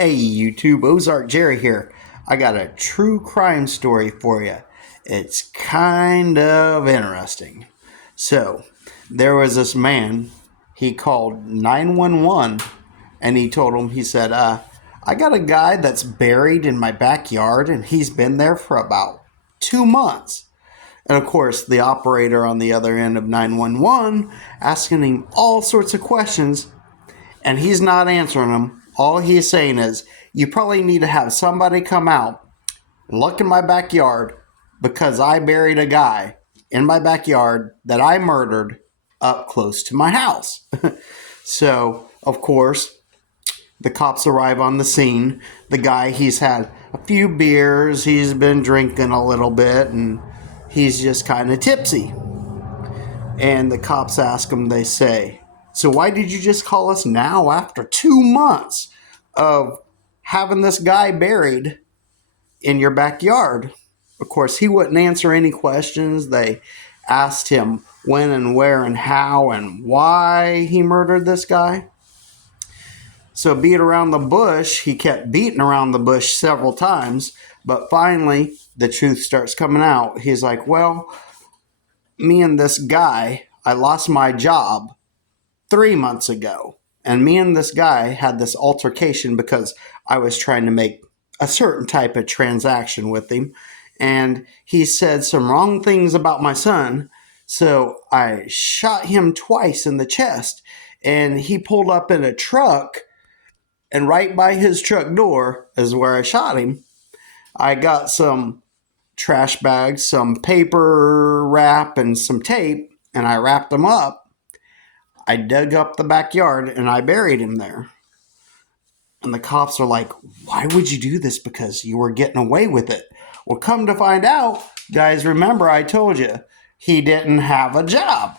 Hey YouTube, Ozark Jerry here. I got a true crime story for you. It's kind of interesting. So, there was this man, he called 911 and he told him, he said, I got a guy that's buried in my backyard and he's been there for about 2 months. And of course, the operator on the other end of 911 asking him all sorts of questions and he's not answering them. All he's saying is, you probably need to have somebody come out, look in my backyard, because I buried a guy in my backyard that I murdered up close to my house. So, of course, the cops arrive on the scene. The guy, he's had a few beers, he's been drinking a little bit, and he's just kind of tipsy. And the cops ask him, they say, so why did you just call us now after 2 months of having this guy buried in your backyard? Of course, he wouldn't answer any questions. They asked him when and where and how and why he murdered this guy. So beat around the bush, he kept beating around the bush several times, but finally the truth starts coming out. He's like, well, me and this guy, I lost my job 3 months ago. And me and this guy had this altercation because I was trying to make a certain type of transaction with him. And he said some wrong things about my son. So I shot him twice in the chest. And he pulled up in a truck. And right by his truck door is where I shot him. I got some trash bags, some paper wrap, and some tape. And I wrapped them up. I dug up the backyard and I buried him there. And the cops are like, why would you do this? Because you were getting away with it. Well, come to find out, guys, remember I told you he didn't have a job.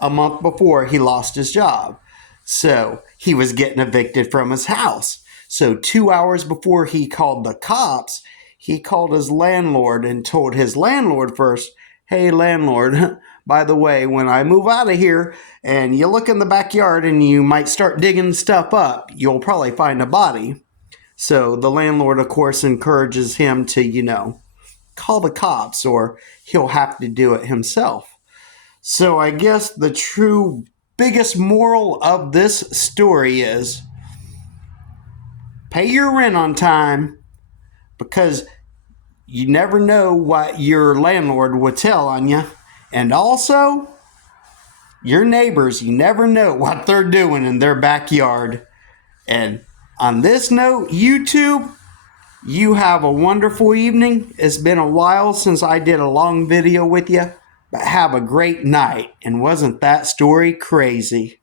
A month before he lost his job. So he was getting evicted from his house. So 2 hours before he called the cops, he called his landlord and told his landlord first, hey, landlord, by the way, when I move out of here and you look in the backyard and you might start digging stuff up, you'll probably find a body. So the landlord, of course, encourages him to, call the cops or he'll have to do it himself. So I guess the true biggest moral of this story is pay your rent on time because you never know what your landlord will tell on you. And also, your neighbors, you never know what they're doing in their backyard. And on this note, YouTube, you have a wonderful evening. It's been a while since I did a long video with you, but have a great night. And wasn't that story crazy?